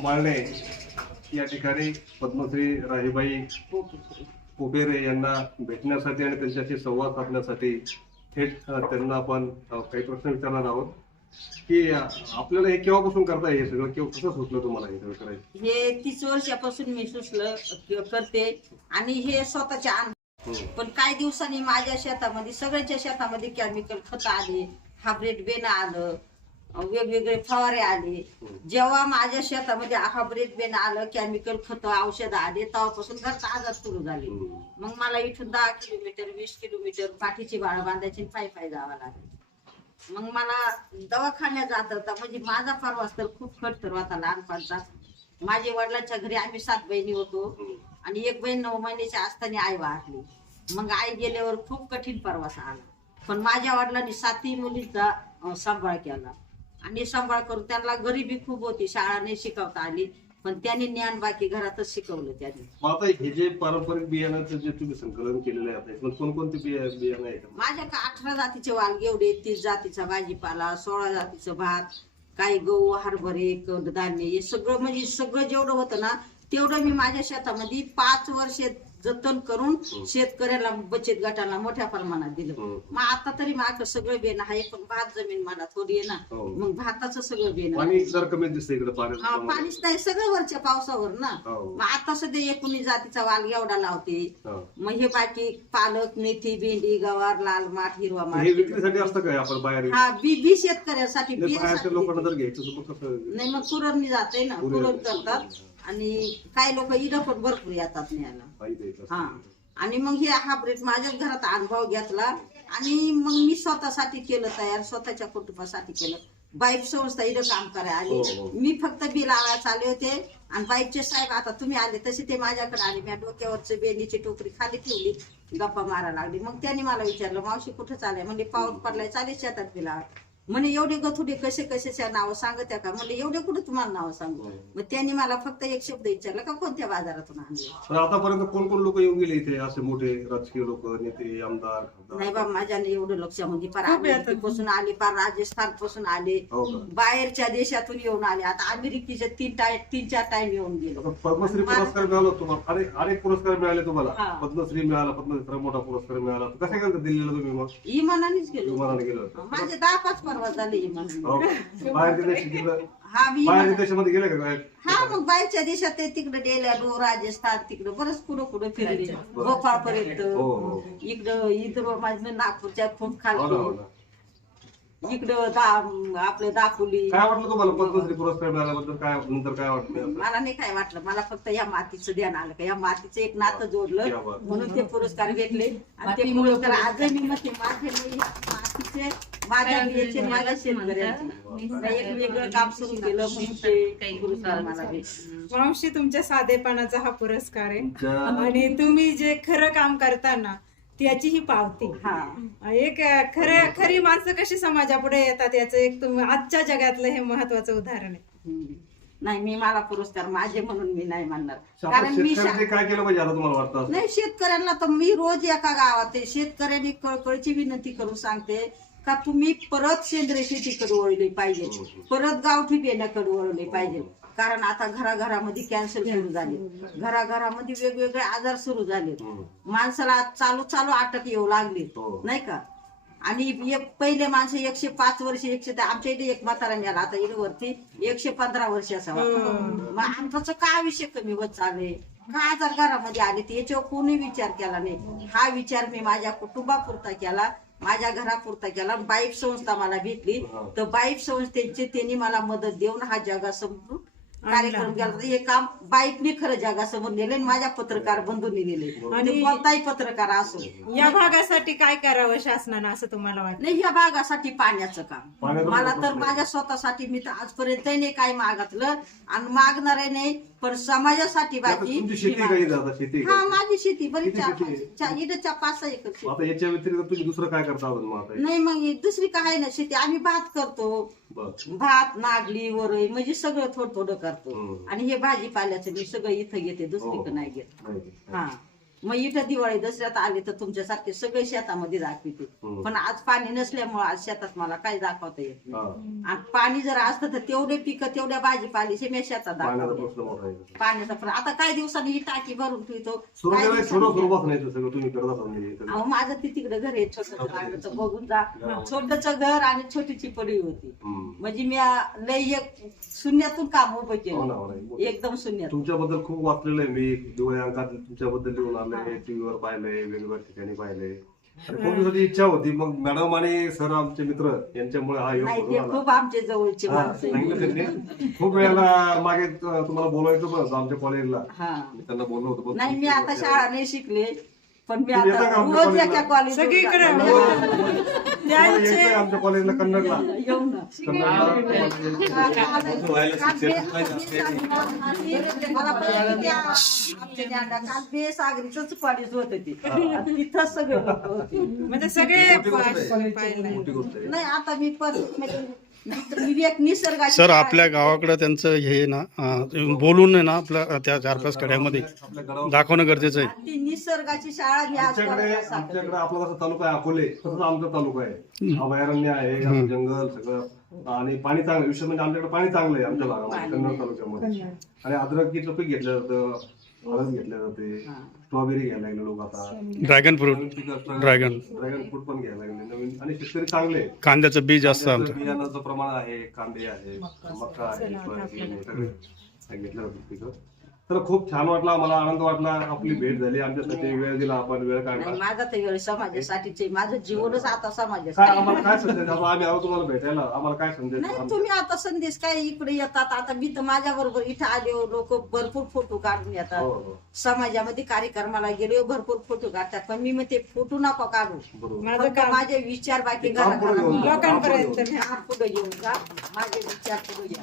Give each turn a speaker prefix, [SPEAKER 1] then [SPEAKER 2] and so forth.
[SPEAKER 1] माळणे या ठिकाणी पद्मश्री राहीबाई पोपेरे यांना भेटण्यासाठी आणि त्यांच्याशी संवाद साधण्यासाठी थेट त्यांना आपण काही प्रश्न विचारणार आहोत की आपल्याला हे केव्हापासून करताय, हे सगळं केव्हा कसं सुचलं तुम्हाला हे सगळं करायचं?
[SPEAKER 2] हे 30 वर्षापासून मी करते आणि हे स्वतःच्या पण काही दिवसांनी माझ्या शेतामध्ये सगळ्यांच्या शेतामध्ये केमिकल खत आले, हायब्रिड बेन आलं, वेगवेगळे फवारे आले. जेव्हा माझ्या शेतामध्ये हायब्रिड बेन आलं, केमिकल खत औषध आले, तेव्हापासून घरचा आजार सुरू झाले. मग मला इथून 10 किलोमीटर 20 किलोमीटर पाठीची बाळा बांधायची, पायी जावं लागलं. मग मला दवाखान्यात जात होता, म्हणजे माझा प्रवास तर खूप खडतर होता लहानपणचा. माझ्या वडिलांच्या घरी आम्ही 7 बहिणी होतो आणि एक बहीण 9 महिन्याची असताना आई वारली. मग आई गेल्यावर खूप कठीण प्रवास आला. पण माझ्या वडिलांनी 7 मुलींचा सांभाळ केला आणि सांभाळ करून त्यांना गरिबी खूप होती, शाळा नाही शिकवता आली, पण त्यांनी ज्ञान बाकी घरातच शिकवलं त्यांनी.
[SPEAKER 1] आता हे जे पारंपरिक बियाणाचं जे तुम्ही संकलन केलेलं आहे, कोणकोणते बियाणं आहेत?
[SPEAKER 2] माझ्याकडे 18 जातीचे वालगे एवढे, 30 जातीचा भाजीपाला, 16 जातीचं भात, काही गहू, हरभरे, कडधान्य, हे सगळं म्हणजे सगळं जेवढं होतं ना तेवढं मी माझ्या शेतामध्ये 5 वर्ष जतन करून शेतकऱ्याला बचत गटाला मोठ्या प्रमाणात दिलं. मग आता तरी माझं सगळं बेन आहे, पण भात जमीन मला थोडी आहे ना, मग भाताचं सगळं बेन
[SPEAKER 1] कमी दिसतं इकडे,
[SPEAKER 2] पाणीच नाही, सगळं वरच्या पावसावर ना. मग आता सध्या 19 जातीचा वालगा एवढा लावते. मग हे बाकी पालक, मेथी, भेंडी, गवार, लाल माठ, हिरवा माठ,
[SPEAKER 1] विक्रीसाठी असतं काय आपण बाहेर?
[SPEAKER 2] हा बी शेतकऱ्यासाठी
[SPEAKER 1] लोकांना जर घ्यायचं
[SPEAKER 2] नाही, मग कुरणनी जाते ना, कुरण करतात. आणि काही लोक इडं पण भरपूर येतात न्यायला. हा, आणि मग हे हायब्रिड माझ्याच घरात अनुभव घेतला आणि मग मी स्वतःसाठी केलं तयार, स्वतःच्या कुटुंबासाठी केलं. बाईक संस्था इथं काम करायला आली, मी फक्त बिल लावायला आले होते आणि बाईकचे साहेब आता तुम्ही आले तसे ते माझ्याकडे आले. मी डोक्यावरची बेलीची टोकरी खाली ठेवली, गप्पा मारायला लागली. मग त्यांनी मला विचारलं, मावशी कुठं चालय? म्हणजे पाऊस पडलाय, चालेल शेतात बिला. म्हणे एवढे गथुडे कसे कशाच्या नाव सांगत्या का? म्हणजे एवढे कुठे तुम्हाला नाव सांगू? मग त्यांनी मला फक्त एक शब्द विचारला, का कोणत्या बाजारातून आणले?
[SPEAKER 1] आतापर्यंत कोण कोण लोक येऊन गेले इथे, असे मोठे राजकीय लोक, नेते, आमदार?
[SPEAKER 2] नाही बाबा, माझ्याने एवढं लक्षामध्ये पासून आले, पार राजस्थान पासून आले, बाहेरच्या देशातून येऊन आले. आता अमेरिकेचे 3-4 टाइम येऊन गेले.
[SPEAKER 1] पद्मश्री पुरस्कार मिळाला तुम्हाला? अनेक पुरस्कार मिळाले तुम्हाला. पद्मश्री मिळाला, पद्मश्री मोठा पुरस्कार मिळाला. कसं गेलं दिल्लीला तुम्ही? मग
[SPEAKER 2] इमानानेच गेलो.
[SPEAKER 1] विमानाने गेलो.
[SPEAKER 2] माझे 10-5 परवा झाले इमान.
[SPEAKER 1] बाहेरच्या देशामध्ये गेले का काय?
[SPEAKER 2] हा, मग बाहेरच्या देशात ते तिकडे डेलाडो, राजस्थान, तिकडे बरंच कुठं फिरले, भोपाळ पर्यंत. इकडं माझं नागपूरच्या खूप खाली, इकडं आपलं दापोली.
[SPEAKER 1] काय वाटलं तुम्हाला पद्मश्री पुरस्कार मिळाल्याबद्दल? काय नंतर काय वाटलं?
[SPEAKER 2] मला नाही काय वाटलं, मला फक्त या मातीचं ध्यान आलं का या मातीचं एक नातं जोडलं म्हणून ते पुरस्कार भेटले. आणि ते पुरस्कार आजही मी म्हणते माझे मातीचे, माझ्या बियाचे, माझ्या शेतकऱ्यांचे एक वेगळं काम सुरू केलं म्हणून ते पुरस्कार मला भेटले.
[SPEAKER 3] मावशी, तुमच्या साधेपणाचा हा पुरस्कार आहे आणि तुम्ही जे खरं काम करताना त्याची ही पावती. एक खरी माणसं कशी समाजापुढे येतात याचं एक आजच्या जगातलं हे महत्वाचं उदाहरण आहे.
[SPEAKER 2] नाही, मी मला पुरस्कार माझे म्हणून मी नाही म्हणणार, कारण मी
[SPEAKER 1] काय केलं पाहिजे आता तुम्हाला वाटतं?
[SPEAKER 2] नाही, शेतकऱ्यांना तर मी रोज एका गावात शेतकऱ्यांनी कळकळीची विनंती करून सांगते का तुम्ही परत सेंद्रिय शेतीकडे वळले पाहिजे, परत गावठी बियाण्याकडे वळले पाहिजे. कारण आता घराघरामध्ये कॅन्सर सुरू झाले, घराघरामध्ये वेगवेगळे आजार सुरू झाले, माणसाला चालू अटक येऊ लागली नाही का. आणि पहिले माणसं 105 वर्ष, आमच्या इथे एक म्हातारा गेला आता इडवरती 115 वर्षाचा होता. मग आमचं काय आयुष्य कमी होत चालले, काय आजार घरामध्ये आले ते याच्यावर कोणी विचार केला नाही. हा विचार मी माझ्या कुटुंबापुरता केला, माझ्या घरापुरता केला. बाईक संस्था मला भेटली, तर बाईक संस्थेचे त्यांनी मला मदत देऊन हा जगासमोर कार्यक्रम केला. हे काम बाईकने खरं जगासमोर नेले, माझ्या पत्रकार बंधूंनी नेले. आणि कोणताही पत्रकार असो,
[SPEAKER 3] या भागासाठी काय करावं शासनानं असं तुम्हाला वाटतं?
[SPEAKER 2] नाही, या भागासाठी पाण्याचं काम मला तर माझ्या स्वतःसाठी मी तर आजपर्यंत नाही काय मागितलं आणि मागणार आहे नाही, पण समाजासाठी बाकी. हा, माझी शेती बरीच 5-6 एकर.
[SPEAKER 1] याच्या व्यतिरिक्त तुम्ही दुसरं काय करता?
[SPEAKER 2] नाही, मग दुसरी काय ना शेती आम्ही भात करतो, भात, नागली, वरई, म्हणजे सगळं थोडं थोडं करतो. आणि हे भाजीपाल्याचं मी सगळं इथं घेते, दुसरीकडे नाही घेत. हा, मग इथं दिवाळी दसऱ्यात आले तर तुमच्यासारखे सगळे शेतामध्ये दाखवते. पण आज पाणी नसल्यामुळे आज शेतात मला काही दाखवता येत नाही. आणि पाणी जर असतं तर तेवढे पिकं तेवढ्या भाजीपालीचे मी शेतात
[SPEAKER 1] पाण्याचा
[SPEAKER 2] दाखवते.
[SPEAKER 1] प्रश्न मोठा आहे.
[SPEAKER 2] पाण्याचा पण आता काही दिवसांनी ही टाकी भरून ठेवतो.
[SPEAKER 1] सुरुवातीला एक छोटं स्वरूपात नाही सगळं तुम्ही करत असाल म्हणजे सगळं.
[SPEAKER 2] अहो माझं ते तिकडे घर आहे छोटं लागलं बघून जा. छोटच घर आणि छोटीची पडी होती. म्हणजे मी लय एक शून्यातून काम उभं
[SPEAKER 1] हो ना,
[SPEAKER 2] केलं,
[SPEAKER 1] हो ना.
[SPEAKER 2] एकदम शून्यात.
[SPEAKER 1] तुमच्याबद्दल खूप वाचलेलं आहे मी. दिवाळी अंकात तुमच्याबद्दल लिहून आलंय, टीव्हीवर पाहिलंय, वेगवेगळ्या ठिकाणी पाहिलंय. आणि खूप दिवसाची इच्छा होती. मग मॅडम आणि सर आमचे मित्र यांच्यामुळे हा योग
[SPEAKER 2] नाही
[SPEAKER 1] करून
[SPEAKER 2] ते
[SPEAKER 1] आला.
[SPEAKER 2] खूप आमचे जवळचे
[SPEAKER 1] हा,
[SPEAKER 2] माणसं आहेत.
[SPEAKER 1] सांगितलं त्यांनी. खूप वेळेला मागे तुम्हाला बोलायचं पण होतं आमच्या कॉलेजला.
[SPEAKER 2] हा.
[SPEAKER 1] मी त्यांना बोललो होतो पण
[SPEAKER 2] नाही मी आता शाळा नाही शिकले, पण मी
[SPEAKER 1] तुम्ही येता का
[SPEAKER 2] आता
[SPEAKER 1] आमच्या
[SPEAKER 2] रोज
[SPEAKER 1] कॉलेजला?
[SPEAKER 2] एका कॉलेज
[SPEAKER 3] सगळीकडे
[SPEAKER 1] यायचंय आमच्या कॉलेजला कन्नडला.
[SPEAKER 2] येऊ ना. काल बेसागरीच कॉलेज होत ते तिथं सगळे लोक होते.
[SPEAKER 3] म्हणजे सगळे
[SPEAKER 1] मोठी गोष्ट आहे.
[SPEAKER 3] पाहिलं.
[SPEAKER 1] मोठी गोष्ट आहे.
[SPEAKER 2] नाही आता मी परत म्हणजे एक निसर्गाची
[SPEAKER 4] सर आपल्या गावाकडे त्यांचं हे ना बोलून आहे ना आपल्या त्या 4-5 खेड्यामध्ये
[SPEAKER 1] आपल्या गडावर
[SPEAKER 4] दाखवणं गरजेचं आहे.
[SPEAKER 2] ती निसर्गाची शाळा मी आज
[SPEAKER 1] आमच्याकडे
[SPEAKER 2] कोणाला सांगते.
[SPEAKER 1] आमच्याकडे आपला जसा तालुका आहे अकोले तसंच आमचा तालुका आहे. अभयारण्य आहे, जंगल सगळं आणि पाणी चांगलं. विशेष म्हणजे आमच्याकडे पाणी चांगलं आहे आमच्या भागामध्ये कन्नड तालुक्यामध्ये. आणि अद्रकीचं पीक घेतलं जातं, हळद घेतल्या जाते, स्ट्रॉबेरी घ्यायला लागले लोक आता,
[SPEAKER 4] dragon fruit, dragon
[SPEAKER 1] dragon fruit पण घ्यायला लागले नवीन. आणि शेतकरी चांगले आहेत.
[SPEAKER 4] कांद्याचं बी जास्त आहे आमचं.
[SPEAKER 1] बियाणाचं प्रमाण आहे, कांदे आहे, मका आहे, सोयाबीन आहे, सगळे घेतलं जातं पिकं. तर खूप छान वाटला, मला आनंद वाटला. आपली भेट झाली, आमच्यासाठी वेळ दिला, आपण वेळ काढला.
[SPEAKER 2] नाही, माझा तर वेळ समाजासाठीच आहे. माझं जीवनच आता
[SPEAKER 1] काय
[SPEAKER 2] समाजासाठी.
[SPEAKER 1] आम्हाला काय संदेश आता आम्ही आलो तुम्हाला भेटायला, आम्हाला काय संदेश
[SPEAKER 2] नाही तुम्ही आता संदेश काय इकडे येतात. आता मी तर माझ्या बरोबर इथं आले लोक भरपूर फोटो काढून येतात.
[SPEAKER 1] हो, हो.
[SPEAKER 2] समाजामध्ये कार्यक्रमाला गेले भरपूर फोटो काढतात. पण मी म्हणते फोटो नका काढू,
[SPEAKER 1] बरोबर.
[SPEAKER 3] माझं
[SPEAKER 2] फक्त माझे विचार बाकी
[SPEAKER 1] काम पुढे घेऊन जा.
[SPEAKER 3] लोकांपर्यंत
[SPEAKER 2] पुढे घेऊन जा, माझे विचार पुढे घ्या.